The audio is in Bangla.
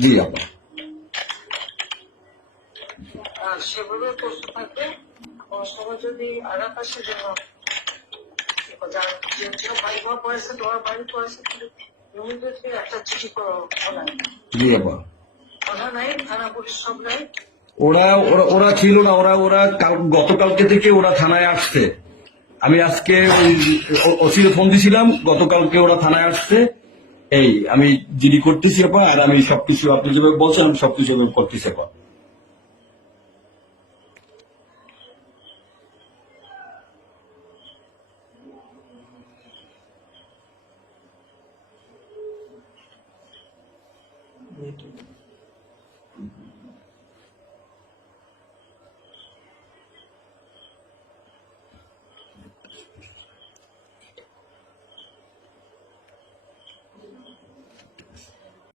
জি সেভাবে থাকবে ওরা ওরা ওরা ছিল না ওরা ওরা গতকালকে থেকে ওরা থানায় আসছে আমি আজকে ওই ফোন দিছিলাম গতকালকে ওরা থানায় আসছে এই আমি যিনি করতেছি আপা আর আমি সবকিছু আপনি যেভাবে বলছেন আমি সবকিছু করতেছি আপা